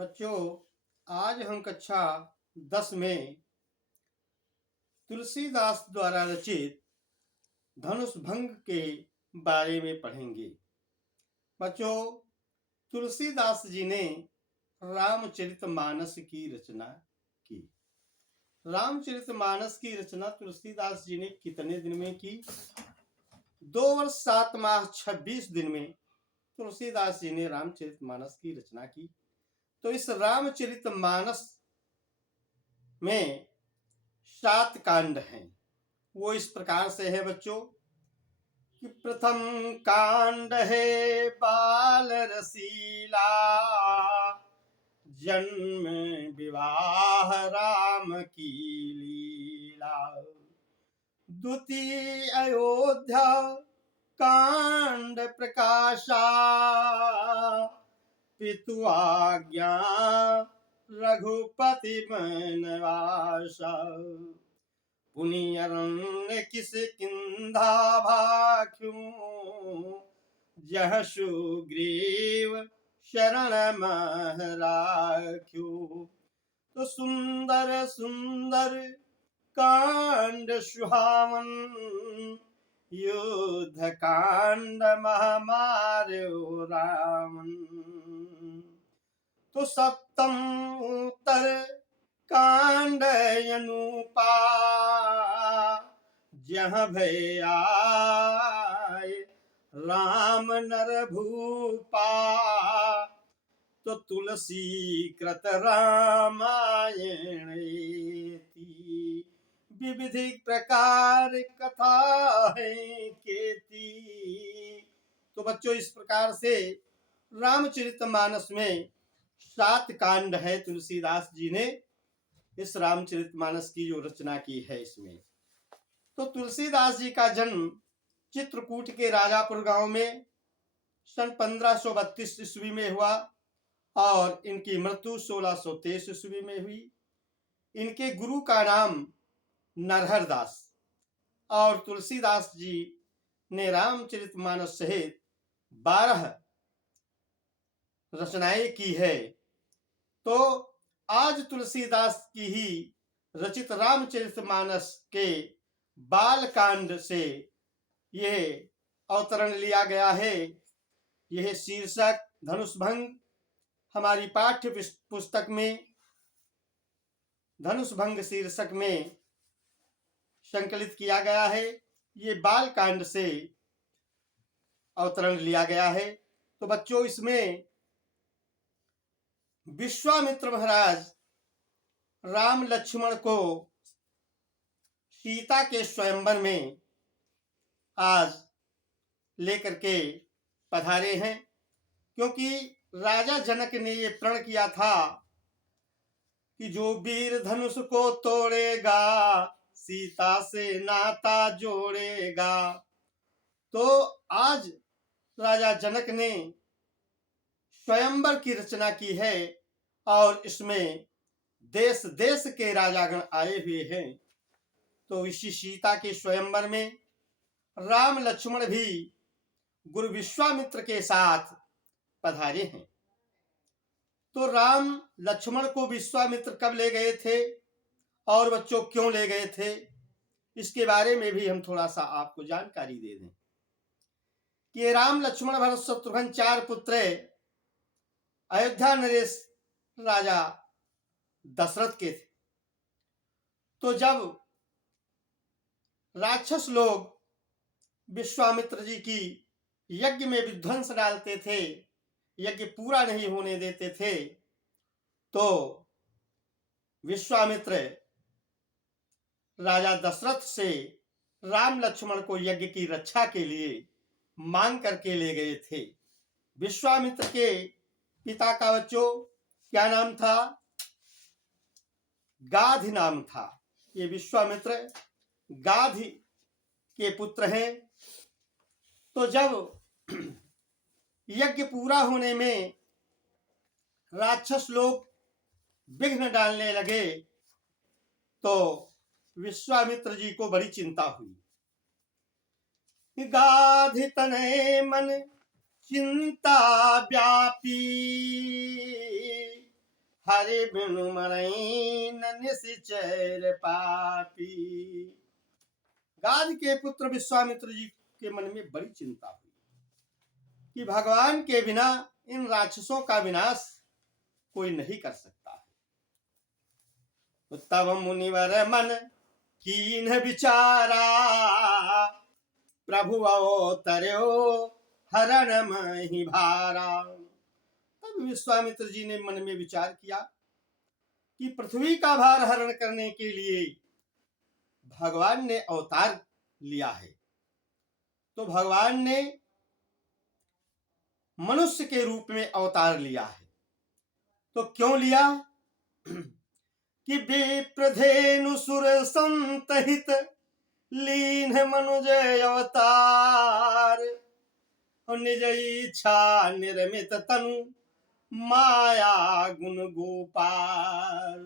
बच्चों, आज हम कक्षा 10 में तुलसीदास द्वारा रचित धनुष भंग के बारे में पढ़ेंगे। बच्चों, तुलसीदास जी ने रामचरितमानस की रचना की। रामचरितमानस की रचना तुलसीदास जी ने कितने दिन में की? 2 वर्ष 7 माह 26 दिन में तुलसीदास जी ने रामचरितमानस की रचना की। तो इस रामचरितमानस में 7 कांड हैं। वो इस प्रकार से है बच्चों कि प्रथम कांड है बाल रसीला, जन्म विवाह राम की लीला। द्वितीय अयोध्या कांड प्रकाशा, पितु आज्ञा रघुपति बनवासा। पुनियरण्य किस किंधा भाख्यों, जह सुग्रीव शरण मह राख्यो। तो सुंदर सुंदर कांड सुहावन, युद्ध कांड महामार्यो रावण। तो सप्तम उत्तर कांड अनुपा, जहाँ भय आए राम नर भूपा। तो तुलसी कृत रामायण विविधि प्रकार कथा है केती। तो बच्चों, इस प्रकार से रामचरितमानस में 7 कांड है। तुलसीदास जी ने इस रामचरितमानस की जो रचना की है इसमें। तो तुलसीदास जी का जन्म चित्रकूट के राजापुर गांव में सन 1532 ईस्वी में हुआ और इनकी मृत्यु 1623 ईस्वी में हुई। इनके गुरु का नाम नरहर दास, और तुलसीदास जी ने रामचरितमानस सहित 12 रचनाएं की है। तो आज तुलसीदास की ही रचित रामचरितमानस के बाल कांड से यह अवतरण लिया गया है। यह शीर्षक धनुष भंग हमारी पाठ्य पुस्तक में धनुष भंग शीर्षक में संकलित किया गया है। ये बाल कांड से अवतरण लिया गया है। तो बच्चों, इसमें विश्वामित्र महाराज राम लक्ष्मण को सीता के स्वयंवर में आज लेकर के पधारे हैं, क्योंकि राजा जनक ने ये प्रण किया था कि जो वीर धनुष को तोड़ेगा, सीता से नाता जोड़ेगा। तो आज राजा जनक ने स्वयंवर की रचना की है और इसमें देश देश के राजागण आए हुए हैं। तो इसी सीता के स्वयंवर में राम लक्ष्मण भी गुरु विश्वामित्र के साथ पधारे हैं। तो राम लक्ष्मण को विश्वामित्र कब ले गए थे और बच्चों क्यों ले गए थे, इसके बारे में भी हम थोड़ा सा आपको जानकारी दे दें कि राम लक्ष्मण भरत शत्रुघ्न 4 पुत्र अयोध्या नरेश राजा दशरथ के थे। तो जब राक्षस लोग विश्वामित्र जी की यज्ञ में विध्वंस डालते थे, यज्ञ पूरा नहीं होने देते थे, तो विश्वामित्र राजा दशरथ से राम लक्ष्मण को यज्ञ की रक्षा के लिए मांग करके ले गए थे। विश्वामित्र के पिता का बच्चों क्या नाम था? गाधि नाम था। ये विश्वामित्र गाधि के पुत्र हैं। तो जब यज्ञ पूरा होने में राक्षस लोग विघ्न डालने लगे, तो विश्वामित्र जी को बड़ी चिंता हुई। गाधि तनय मन चिंता व्यापी, हरि बिनु मरई न निशिचर पापी। गाद के पुत्र विश्वामित्र जी के मन में बड़ी चिंता हुई कि भगवान के बिना इन राक्षसों का विनाश कोई नहीं कर सकता है। तो तब मुनिवर मन कीन विचारा, प्रभु अवतर्यो हरण मही भारा। तब विश्वामित्र जी ने मन में विचार किया कि पृथ्वी का भार हरण करने के लिए भगवान ने अवतार लिया है। तो भगवान ने मनुष्य के रूप में अवतार लिया है। तो क्यों लिया? कि विप्रधेनु सुर संतहित लीन मनुज अवतार, निज इच्छा निर्मित तनु माया गुण गोपाल।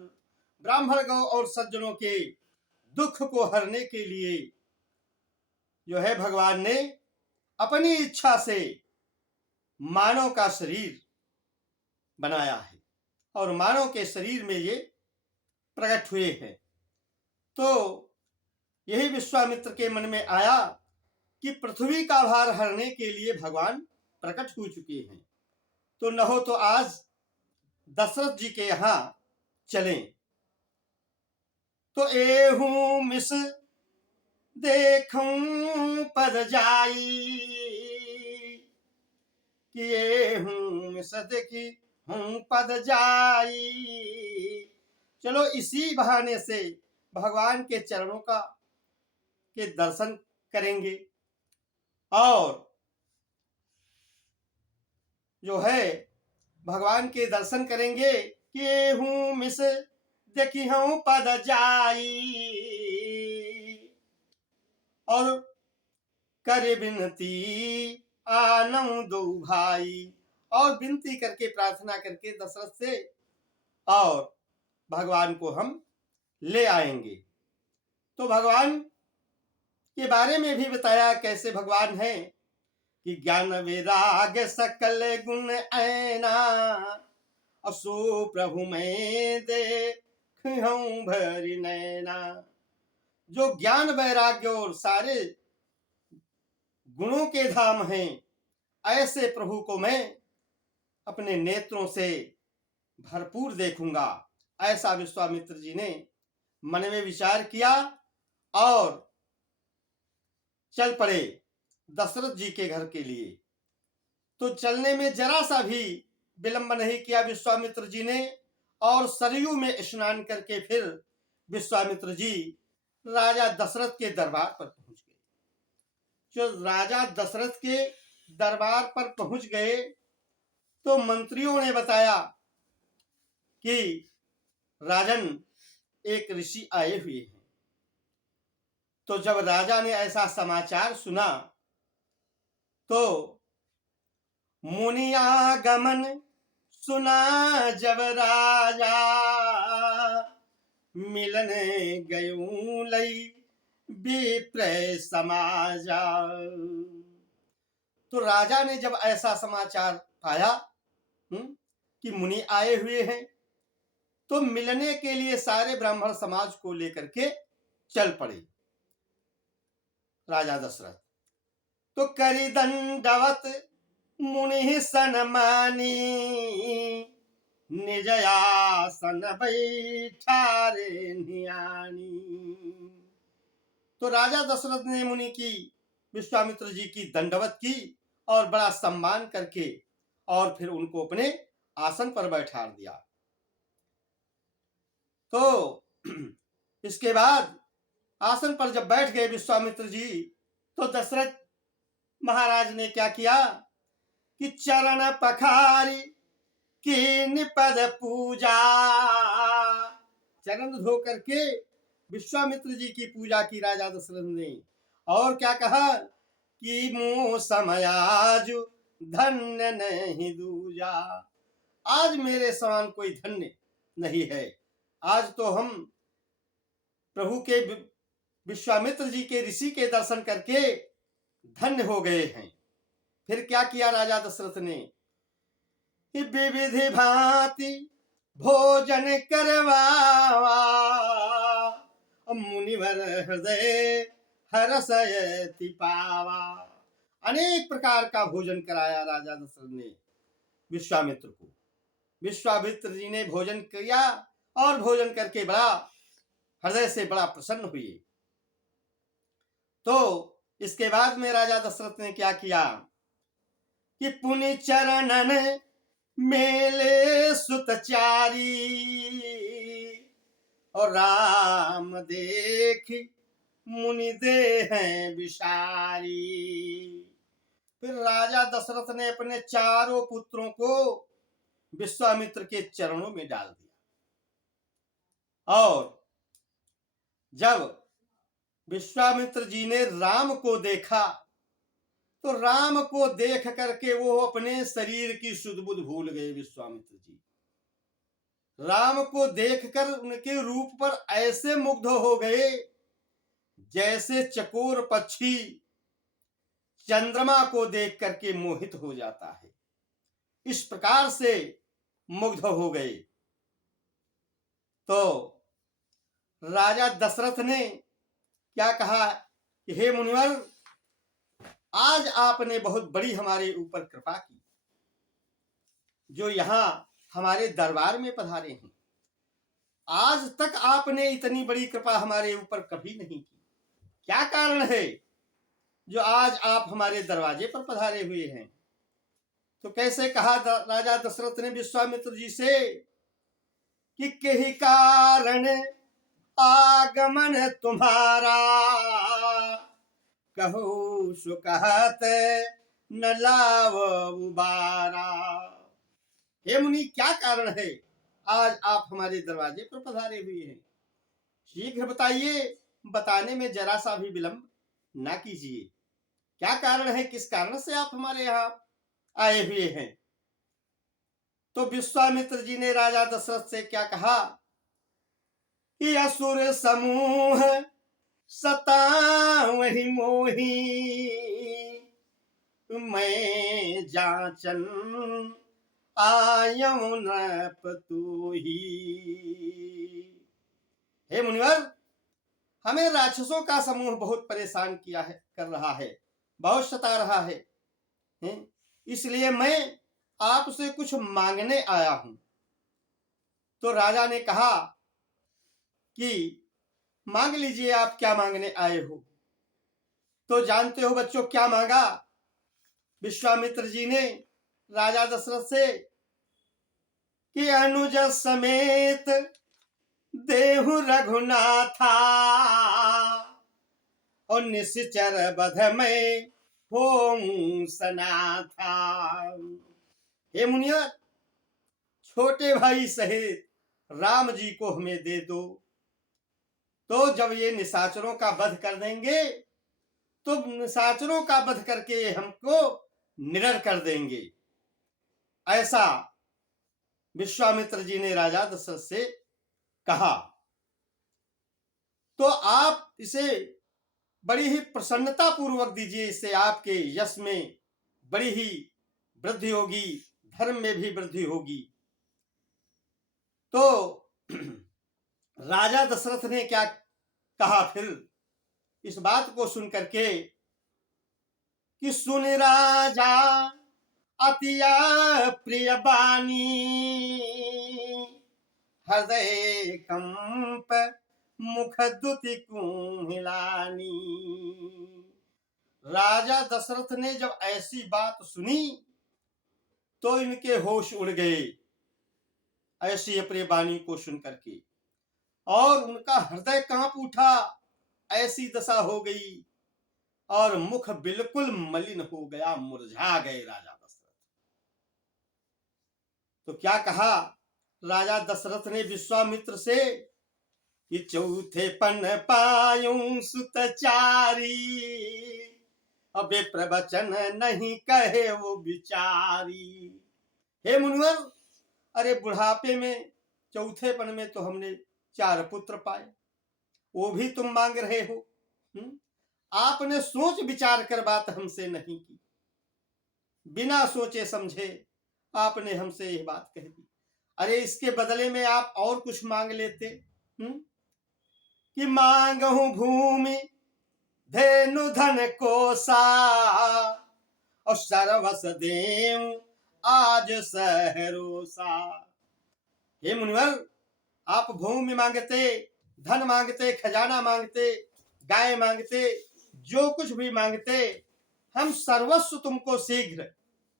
ब्राह्मण गौ और सज्जनों के दुख को हरने के लिए जो है भगवान ने अपनी इच्छा से मानव का शरीर बनाया है और मानव के शरीर में ये प्रकट हुए हैं। तो यही विश्वामित्र के मन में आया कि पृथ्वी का भार हरने के लिए भगवान प्रकट हो चुके हैं। तो न हो तो आज दशरथ जी के यहां चलें। तो एहू मिस देखूं पद जाई, कि एहू मिस देखी हूं पद जाई। चलो इसी बहाने से भगवान के चरणों का के दर्शन करेंगे और जो है भगवान के दर्शन करेंगे कि हूं मिस देखी हूं पद जाई, और कर विनती आनऊ दो भाई। और विनती करके प्रार्थना करके दशरथ से और भगवान को हम ले आएंगे। तो भगवान के बारे में भी बताया कैसे भगवान है कि ज्ञान वैराग सकल गुण ऐना, असो प्रभु में देखूं भरी नैना। जो ज्ञान वैराग्य और सारे गुणों के धाम हैं, ऐसे प्रभु को मैं अपने नेत्रों से भरपूर देखूंगा। ऐसा विश्वामित्र जी ने मन में विचार किया और चल पड़े दशरथ जी के घर के लिए। तो चलने में जरा सा भी विलंब नहीं किया विश्वामित्र जी ने, और सरयू में स्नान करके फिर विश्वामित्र जी राजा दशरथ के दरबार पर पहुंच गए। जो राजा दशरथ के दरबार पर पहुंच गए तो मंत्रियों ने बताया कि राजन एक ऋषि आए हुए हैं। तो जब राजा ने ऐसा समाचार सुना तो मुनियागमन सुना जब राजा, मिलने गयूं लई विप्र समाजा। तो राजा ने जब ऐसा समाचार पाया कि मुनि आए हुए हैं, तो मिलने के लिए सारे ब्राह्मण समाज को लेकर के चल पड़े राजा दशरथ। तो करी दंडवत मुनि सनमानी, निज आसन बैठारे नियानी। तो राजा दशरथ ने मुनि की विश्वामित्र जी की दंडवत की और बड़ा सम्मान करके और फिर उनको अपने आसन पर बैठा दिया। तो इसके बाद आसन पर जब बैठ गए विश्वामित्र जी, तो दशरथ महाराज ने क्या किया कि चरण पखारी की निपद पूजा। चरण धो करके विश्वामित्र जी की पूजा की राजा दशरथ ने, और क्या कहा कि मुँह समयाज धन्य नहीं दूजा। आज मेरे समान कोई धन्य नहीं है। आज तो हम प्रभु के विश्वामित्र जी के ऋषि के दर्शन करके धन्य हो गए हैं। फिर क्या किया राजा दशरथ ने, विविधि भांति भोजन करवावा, मुनिवर हृदय हरसयति पावा। अनेक प्रकार का भोजन कराया राजा दशरथ ने विश्वामित्र को। विश्वामित्र जी ने भोजन किया और भोजन करके बड़ा हृदय से बड़ा प्रसन्न हुए। तो इसके बाद में राजा दशरथ ने क्या किया कि पुनि चरणन मेले सुतचारी, और राम देख मुनि दे हैं विशारी। फिर राजा दशरथ ने अपने चारों पुत्रों को विश्वामित्र के चरणों में डाल दिया, और जब विश्वामित्र जी ने राम को देखा तो राम को देख करके वो अपने शरीर की सुध बुध भूल गए। विश्वामित्र जी राम को देखकर उनके रूप पर ऐसे मुग्ध हो गए जैसे चकोर पक्षी चंद्रमा को देख करके मोहित हो जाता है, इस प्रकार से मुग्ध हो गए। तो राजा दशरथ ने क्या कहा कि हे मुनिवर, आज आपने बहुत बड़ी हमारे ऊपर कृपा की, जो यहाँ हमारे दरबार में पधारे हैं। आज तक आपने इतनी बड़ी कृपा हमारे ऊपर कभी नहीं की। क्या कारण है जो आज आप हमारे दरवाजे पर पधारे हुए हैं? तो कैसे कहा राजा दशरथ ने विश्वामित्र जी से कि कही कारण आगमन तुम्हारा, कहो सो कहत न लाव उबारा। हे मुनि, क्या कारण है आज आप हमारे दरवाजे पर पधारे हुए हैं? शीघ्र बताइए, बताने में जरा सा भी विलंब ना कीजिए। क्या कारण है, किस कारण से आप हमारे यहाँ आए हुए हैं? तो विश्वामित्र जी ने राजा दशरथ से क्या कहा कि असुर समूह सतावहि मोही, मैं जाचन आयऊ नृप तूही। हे मुनिवर, हमें राक्षसों का समूह बहुत परेशान किया है, कर रहा है, बहुत सता रहा है, इसलिए मैं आपसे कुछ मांगने आया हूं। तो राजा ने कहा कि मांग लीजिए, आप क्या मांगने आए हो? तो जानते हो बच्चों क्या मांगा विश्वामित्र जी ने राजा दशरथ से कि अनुज समेत देहु रघुनाथा, और निश्चर बध में होऊं सनाथा। हे मुनियर, छोटे भाई सहित राम जी को हमें दे दो, तो जब ये निशाचरों का वध कर देंगे तो निशाचरों का वध करके हमको निडर कर देंगे। ऐसा विश्वामित्र जी ने राजा दशरथ से कहा। तो आप इसे बड़ी ही प्रसन्नता पूर्वक दीजिए, इससे आपके यश में बड़ी ही वृद्धि होगी, धर्म में भी वृद्धि होगी। तो राजा दशरथ ने क्या कहा फिर इस बात को सुन करके कि सुन राजा अति प्रिय बानी, हृदय कंप मुख दुति कुम्हिलानी। राजा दशरथ ने जब ऐसी बात सुनी तो इनके होश उड़ गए, ऐसी अप्रिय वाणी को सुन करके, और उनका हृदय कांप उठा, ऐसी दशा हो गई, और मुख बिल्कुल मलिन हो गया, मुरझा गए राजा दशरथ। तो क्या कहा राजा दशरथ ने विश्वामित्र से कि चौथे पन पायूं सुतचारी, अबे प्रवचन नहीं कहे वो बिचारी। हे मुनिवर, अरे बुढ़ापे में चौथे पन में तो हमने 4 पुत्र पाए, वो भी तुम मांग रहे हो? आपने सोच विचार कर बात हमसे नहीं की, बिना सोचे समझे आपने हमसे यह बात कह दी। अरे इसके बदले में आप और कुछ मांग लेते। कि मांगहूं भूमि धेनु धन कोसा और सर्वस देव आज सहरोसा। हे मुनिवर, आप भूमि मांगते, धन मांगते, खजाना मांगते, गाय मांगते, जो कुछ भी मांगते, हम सर्वस्व तुमको शीघ्र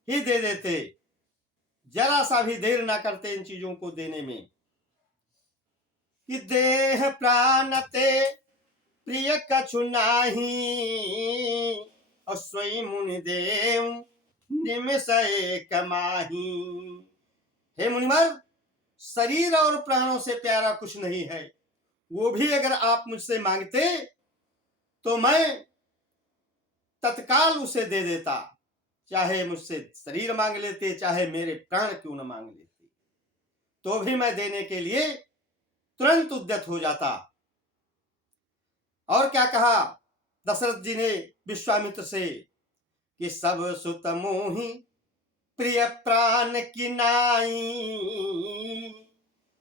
ही दे देते, जरा सा भी देर ना करते इन चीजों को देने में। कि देह प्राण ते प्रिय कछु नाही और स्वयं मुनि देव निमिष एक माही। हे मुनिवर, शरीर और प्राणों से प्यारा कुछ नहीं है, वो भी अगर आप मुझसे मांगते तो मैं तत्काल उसे दे देता। चाहे मुझसे शरीर मांग लेते, चाहे मेरे प्राण क्यों न मांग लेते, तो भी मैं देने के लिए तुरंत उद्यत हो जाता। और क्या कहा दशरथ जी ने विश्वामित्र से कि सब सुत मोहि प्रिय प्राण की नाई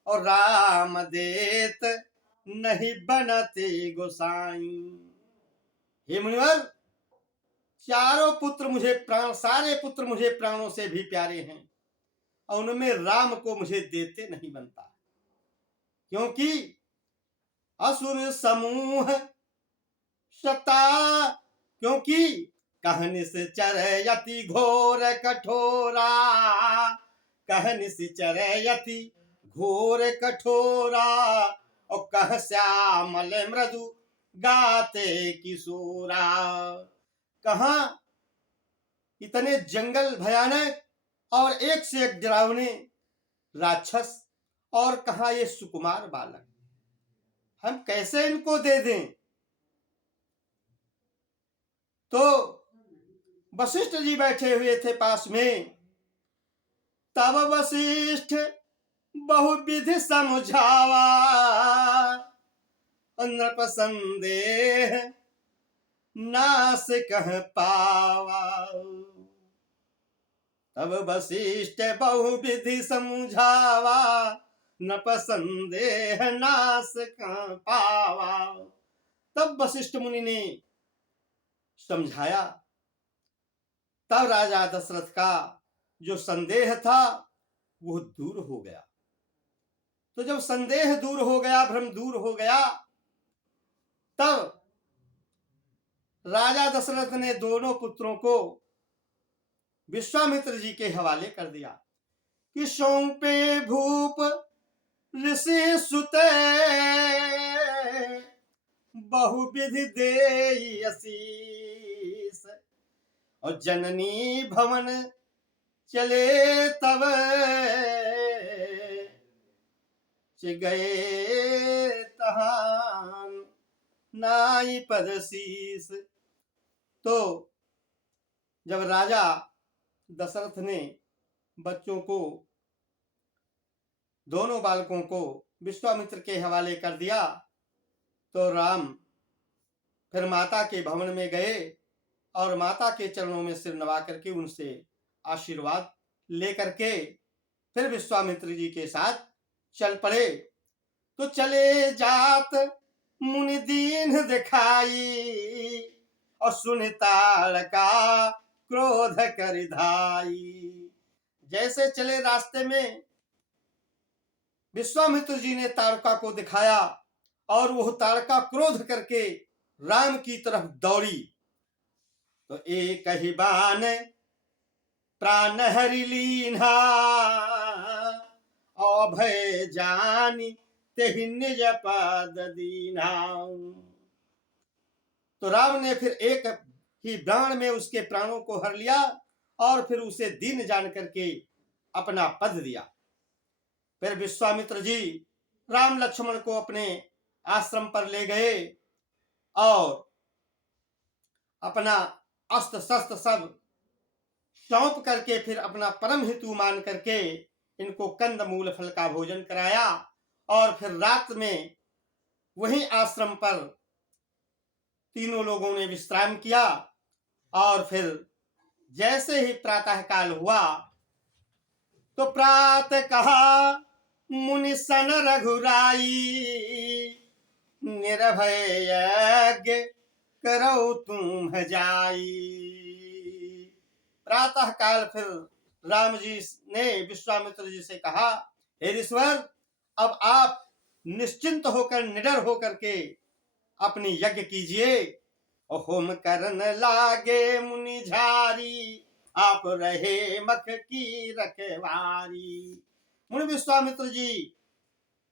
और राम देत नहीं बनते गोसाई। हे मुनिवर, चारों पुत्र मुझे प्राण, सारे पुत्र मुझे प्राणों से भी प्यारे हैं और उनमें राम को मुझे देते नहीं बनता, क्योंकि असुर समूह शता, क्योंकि कहनि से चरयति घोर कठोरा, कहनि से चरयति घोर कठोरा और कह श्यामल मृदु गाते किशोरा। कहा इतने जंगल भयानक और एक से एक डरावने राक्षस, और कहा ये सुकुमार बालक, हम कैसे इनको दे दें। तो वशिष्ठ जी बैठे हुए थे पास में। तब वशिष्ठ बहुविधि समझावा नृप संदेह नास कह पावा। तब वशिष्ठ बहुविधि समझावा नृप संदेह नास कह पावा। तब वशिष्ठ मुनि ने समझाया, तब राजा दशरथ का जो संदेह था वो दूर हो गया। तो जब संदेह दूर हो गया, भ्रम दूर हो गया, तब राजा दशरथ ने दोनों पुत्रों को विश्वामित्र जी के हवाले कर दिया कि सौंपे भूप ऋषि सुते बहुविधि देई असीस और जननी भवन चले तब गए तहान नाई पदशीस। तो जब राजा दशरथ ने बच्चों को, दोनों बालकों को विश्वामित्र के हवाले कर दिया, तो राम फिर माता के भवन में गए और माता के चरणों में सिर नवा करके उनसे आशीर्वाद लेकर के फिर विश्वामित्र जी के साथ चल पड़े। तो चले जात मुनि दीन दिखाई और सुन ताड़का क्रोध कर धाई। जैसे चले रास्ते में विश्वामित्र जी ने ताड़का को दिखाया और वह ताड़का क्रोध करके राम की तरफ दौड़ी। तो एक ही बाण प्राण हरि लीन्हा अभय जानी तेहि निज पद दीन्हा। तो राम ने फिर एक ही बाण में उसके प्राणों को हर लिया और फिर उसे दीन जान करके अपना पद दिया। फिर विश्वामित्र जी राम लक्ष्मण को अपने आश्रम पर ले गए और अपना अस्त्र शस्त्र सब सौंप करके फिर अपना परम हेतु मान करके इनको कंद मूल फल का भोजन कराया और फिर रात में वही आश्रम पर तीनों लोगों ने विश्राम किया। और फिर जैसे ही प्रातः काल हुआ तो प्रात कहा मुनि सन रघुराई, निर्भय यज्ञ करो तुम जाई। प्रातः काल फिर राम जी ने विश्वामित्र जी से कहा, हे ऋषिवर, अब आप निश्चिंत होकर, निडर होकर के अपनी यज्ञ कीजिए। होम करन लागे मुनि झारी, आप रहे मख की रखवारी। मुनि विश्वामित्र जी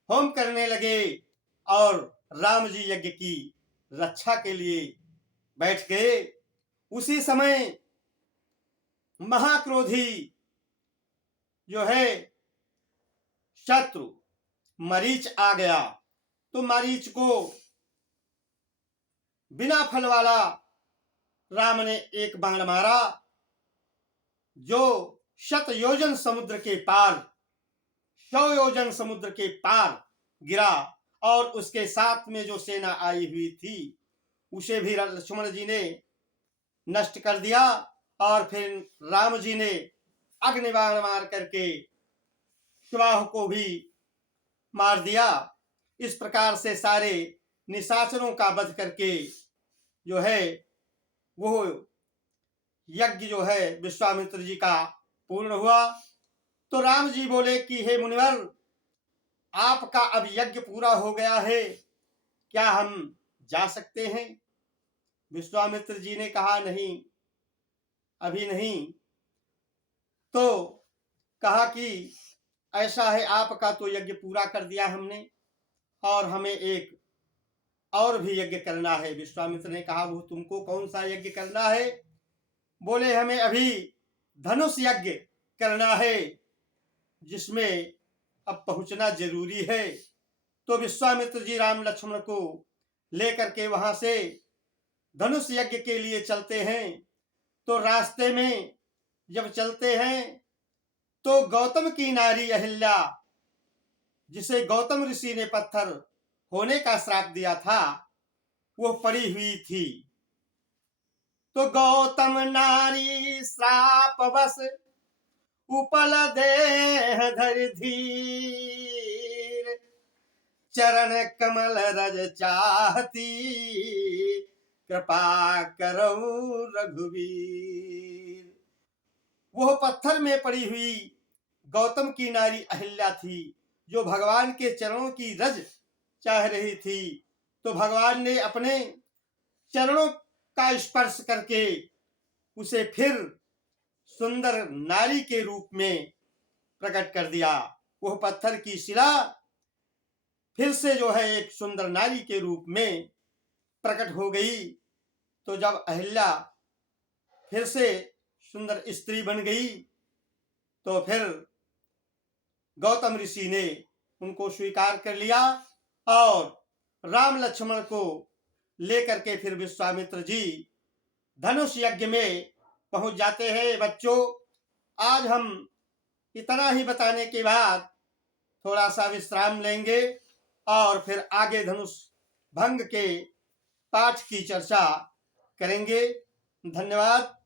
होम करने लगे और राम जी यज्ञ की रक्षा के लिए बैठ गए। उसी समय महाक्रोधी जो है शत्रु मरीच आ गया। तो मरीच को बिना फल वाला राम ने एक बाण मारा, जो 100 योजन समुद्र के पार, 100 योजन समुद्र के पार गिरा, और उसके साथ में जो सेना आई हुई थी उसे भी लक्ष्मण जी ने नष्ट कर दिया। और फिर राम जी ने अग्निबाण मार करके सुबाहु को भी मार दिया। इस प्रकार से सारे निशाचरों का वध करके जो है वो यज्ञ जो है विश्वामित्र जी का पूर्ण हुआ। तो राम जी बोले कि हे मुनिवर, आपका अब यज्ञ पूरा हो गया है, क्या हम जा सकते हैं? विश्वामित्र जी ने कहा, नहीं, अभी नहीं। तो कहा कि ऐसा है, आपका तो यज्ञ पूरा कर दिया हमने, और हमें एक और भी यज्ञ करना है। विश्वामित्र ने कहा, वो तुमको कौन सा यज्ञ करना है? बोले, हमें अभी धनुष यज्ञ करना है, जिसमें अब पहुंचना जरूरी है। तो विश्वामित्र जी राम लक्ष्मण को लेकर के वहां से धनुष यज्ञ के लिए चलते हैं। तो रास्ते में जब चलते हैं तो गौतम की नारी अहिल्या, जिसे गौतम ऋषि ने पत्थर होने का श्राप दिया था, वो पड़ी हुई थी। तो गौतम नारी श्राप बस उपल देह धर धीर, चरण कमल रज चाहती, कृपा करो रघुवीर। वह पत्थर में पड़ी हुई गौतम की नारी अहिल्या थी, जो भगवान के चरणों की रज चाह रही थी। तो भगवान ने अपने चरणों का स्पर्श करके उसे फिर सुंदर नारी के रूप में प्रकट कर दिया। वह पत्थर की शिला फिर से जो है एक सुंदर नारी के रूप में प्रकट हो गई। तो जब अहिल्या फिर से सुंदर स्त्री बन गई, तो फिर गौतम ऋषि ने उनको स्वीकार कर लिया, और राम लक्ष्मण को लेकर के फिर विश्वामित्र जी धनुष यज्ञ में पहुंच जाते हैं। बच्चों, आज हम इतना ही बताने के बाद थोड़ा सा विश्राम लेंगे, और फिर आगे धनुष भंग के पाठ की चर्चा करेंगे। धन्यवाद।